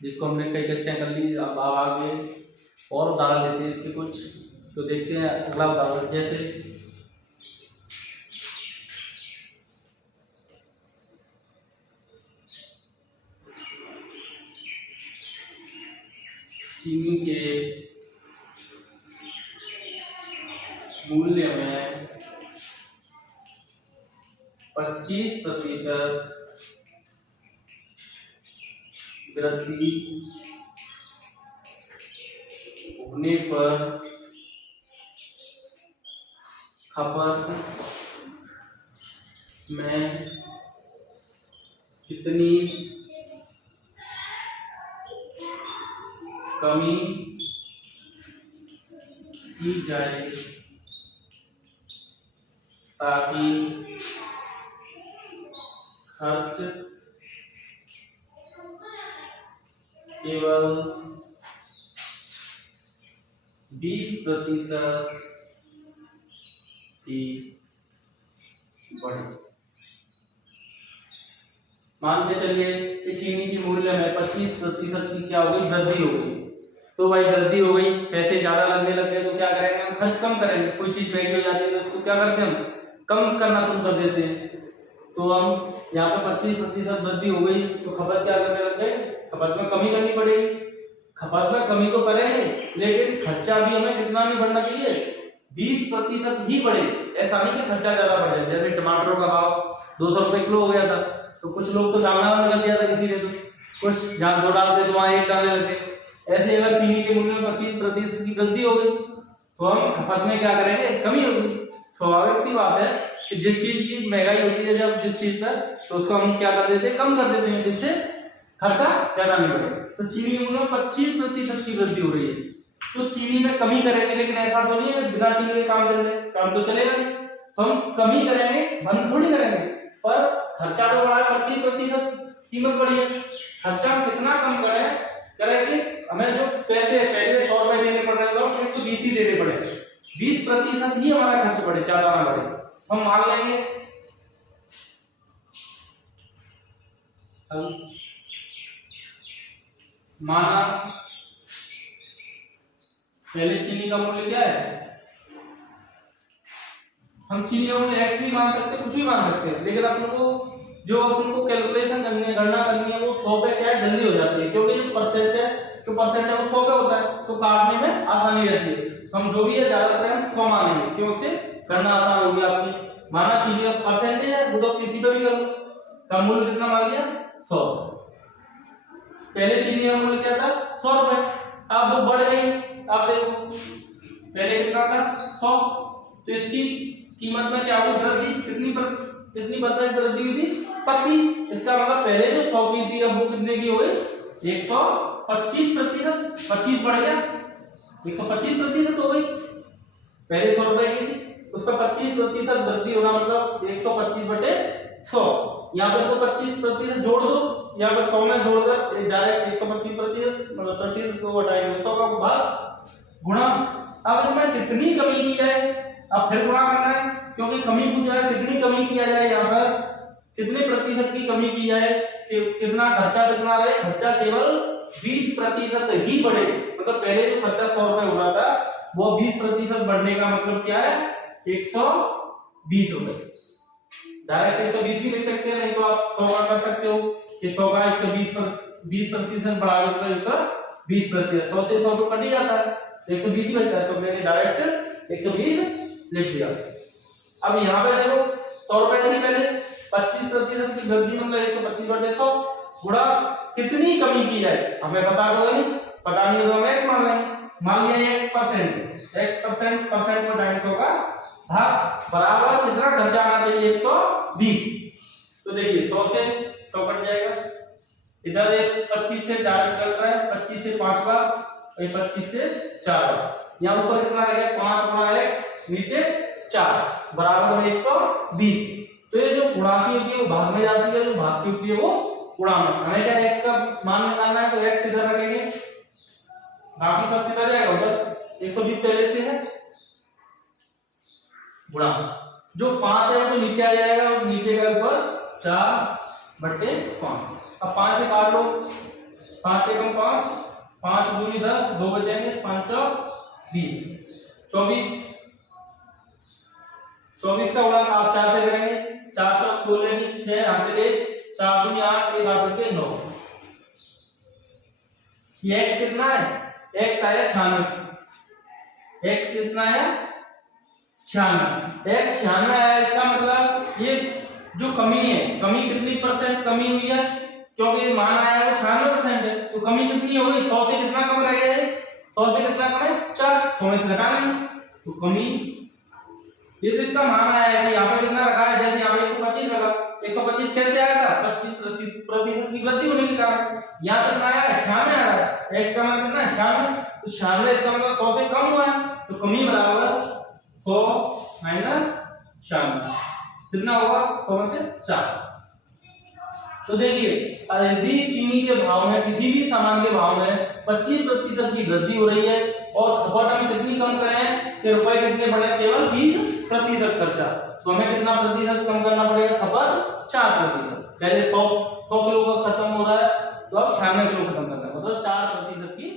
जिसको हमने कई कक्षाएं कर ली। अब आगे और उदाहरण लेते हैं इसके कुछ। तो देखते हैं अगला उदाहरण, जैसे चीनी के मूल्य में 25% वृद्धि होने पर खपत में कितनी कमी की जाए ताकि खर्च केवल 20% ही बढ़े। मान के चलिए कि चीनी की मूल्य में 25% की क्या हो गई, वृद्धि हो गई। तो भाई वृद्धि हो गई, पैसे ज्यादा लगने लग गए, तो क्या करेंगे हम, खर्च कम करेंगे। कोई चीज महंगी हो जाती है तो उसको क्या करते हैं हम, कम करना शुरू कर देते हैं। तो हम यहाँ पे 25% वृद्धि हो गई तो खपत क्या करने लग गए, खपत में कमी करनी पड़ेगी। खपत में कमी तो करेंगे लेकिन खर्चा भी हमें कितना नहीं बढ़ना चाहिए, 20% ही बढ़े। ऐसा नहीं कि खर्चा ज्यादा बढ़ जाए। जैसे टमाटरों का भाव 200 रुपए किलो हो गया था, तो कुछ लोग तो डालना बंद कर दिया था किसी ने, तो कुछ जहाँ 2 डालते तो वहाँ 1 डालने लगे। ऐसे अगर चीनी के मूल्य में 25% की वृद्धि हो गई तो हम खपत में क्या करेंगे, कमी होगी। स्वाभाविक सी बात है कि जिस चीज की महंगाई होती है जब जिस चीज पर, तो उसको हम क्या कर देते हैं, कम कर देते हैं, जिससे खर्चा ज्यादा नहीं बढ़े। तो चीनी के मूल्य में 25% की वृद्धि हो रही है तो चीनी में कमी करेंगे, लेकिन ऐसा तो नहीं है बिना चीनी के काम चले, काम तो चलेगा नहीं। तो हम कमी करेंगे, बंद थोड़ी करेंगे, पर खर्चा तो बढ़ा है, 25% कीमत बढ़ी है। खर्चा हम कितना कम करेंगे, हमें जो पैसे पहले 100 रुपए देने पड़ रहे हैं 120 ही देने पड़े, 20% ही हमारा खर्च बढ़े, ज्यादा ना बढ़े। हम मान लेंगे माना पहले चीनी का मूल्य क्या है, हम चीनी का मूल्य x भी मान सकते हैं, कुछ भी मान सकते हैं, लेकिन अपन को जो अपन को कैलकुलेशन करनी है, गणना करनी है, वो 100 पे क्या है, जल्दी हो जाती है। क्योंकि जो परसेंट है वो 100 पे होता है, तो काटने में आसानी रहती है। तो हम जो भी है ज्यादातर हम 100 मानेंगे, क्यों, उससे गणना आसान होगी आपकी। माना चीनी का परसेंटेज है, वो तो किसी पे भी करो, का मूल्य कितना मान लिया, 100। पहले चीनी का मूल्य क्या था, 100 रुपए, अब वो बढ़ गई। आप देखो पहले कितना था, 100, तो इसकी कीमत में क्या हुई, वृद्धि। कितनी परसेंट वृद्धि हुई थी, 25। इसका मतलब पहले जो 100 की थी अब वो कितने की हो गई, 125%। 25 बढ़ गया, 125% हो गई। पहले 100 रुपए की थी, उसका 25% वृद्धि होना मतलब 125/100। यहाँ पर तो 25% जोड़ दो, यहाँ पर 100 में जोड़कर डायरेक्ट 125% मतलब प्रतिशत को हटाएंगे, 100 का भाग गुणा। अब इसमें कितनी कमी की जाए, अब फिर गुणा करना है, क्योंकि कमी पूछ रहा है, कितनी कमी किया जाए, यहाँ पर कितने प्रतिशत की कमी की जाए, कितना खर्चा कितना रहे, खर्चा केवल 20% ही बढ़े। मतलब पहले जो खर्चा 100 रुपए हो रहा था वो 20% बढ़ने का मतलब क्या है, 120 रुपए। डायरेक्ट 120 भी लिख सकते हैं, नहीं तो आप 100 का कर सकते हो कि 100 का 120% बढ़ा के 120%, 100 से 100 तो कट ही जाता है, 120 ही बचता है, तो मैंने डायरेक्ट 120 लिख दिया। अब यहाँ पे देखो 100 रुपए थी पहले, 25% की वृद्धि मतलब 125/100 गुणा कितनी कमी की जाए, हमें पता तो नहीं, पता नहीं तो हम x मान लेंगे। मान लिया x% को 150 का भाग बराबर कितना खर्चा आना चाहिए, 120। तो देखिए 100 से 100 कट जाएगा, इधर एक 25 से डायरेक्ट कट रहा है, 25 से 5 बार, 25 से 4 बार। यहाँ ऊपर कितना रहेगा, 5 गुणा x, नीचे 4 बराबर में 120। तो ये जो गुणा की होती है वो भाग में जाती है, जो भाग की होती है वो गुणा में। हमें क्या x का मान निकालना है, तो x किधर रखेंगे, बाकी सब किधर जाएगा, उधर 120 पहले से है, गुणा जो 5 है वो नीचे आ जाएगा, नीचे का ऊपर 4/5। अब 5 से काट लो, 5 एकम 5, 5 दूनी 10, 2 बचेंगे, 5 और 20, 24 का गुणा आप 4 से करेंगे, 4 से खोल लेंगे, 6 हाथ से 1, 4 दूनी 8, 1 हाथ के 9। ये x कितना है? x आया 96। x कितना है? 96। x 96 आया, इसका मतलब ये जो कमी है, कमी कितनी परसेंट कमी हुई है? क्योंकि मान आया है वो 96% है, तो कमी कितनी हो गई? 100 से कितना कम रह गया है? 100 से कितना कम है? 4, 100 में से घटा लेंगे तो कमी। ये तो इसका मान आया है कि यहाँ पे कितना रखा है, जैसे यहाँ पे 125 रखा, 125 कैसे आया था? 25% की वृद्धि होने के कारण। यहाँ तक आया है 96 आ रहा है, x का मान कितना है? 96, तो 96 इसका मतलब 100 से कम हुआ है, तो कमी बराबर 100 माइनस 96 कितना होगा? 100 में से 4। तो देखिए, यदि चीनी के भाव में, किसी भी सामान के भाव में 25% की वृद्धि हो रही है और खपत हम कितनी कम करें कि रुपए कितने बढ़े? केवल 20% खर्चा, तो हमें कितना प्रतिशत कम करना पड़ेगा? खपत 4%। पहले 100 किलो का खत्म हो रहा है, तो अब 96 किलो खत्म करना है, मतलब 4% की